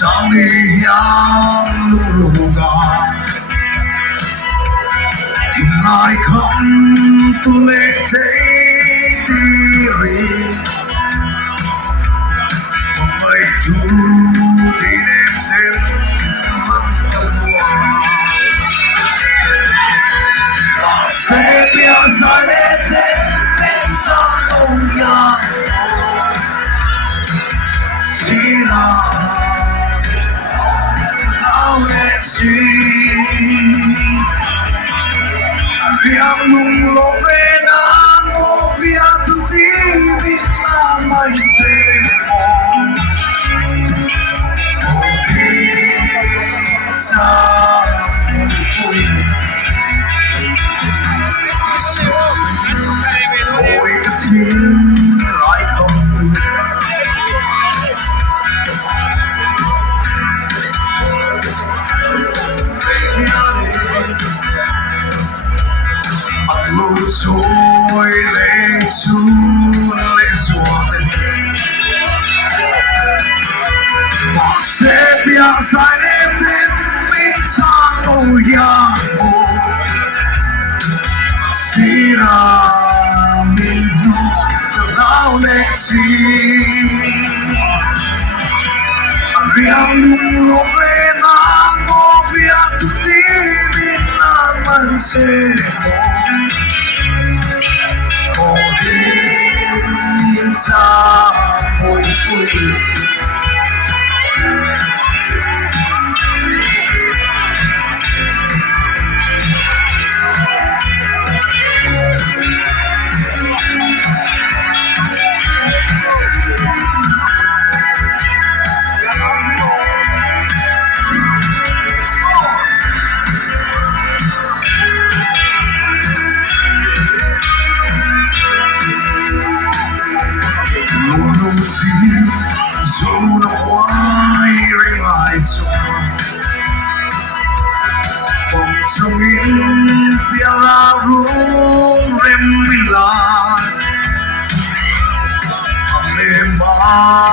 Sao đi yang lù gà tìm lại không tu lệ thế đi rì mây tu đi đêm đêm măng tàu ta sẽ biết dài đến bên trong đông nhà xin Biar nunggu vena mo biar tu tibi na mai se mo pizza oi katin lai không Trôi lên xuống lên xuống Họ sẽ biết dài đêm đến bên trong ngôi nhà Xí ra mình được áo lệ xí Riêng đúng lúc về nàng có biết thực tí biết nàng mình sẽ ta hồi vui dù nó hoài rình lại cho phòng sông yên bia la rung rem mình la đêm mai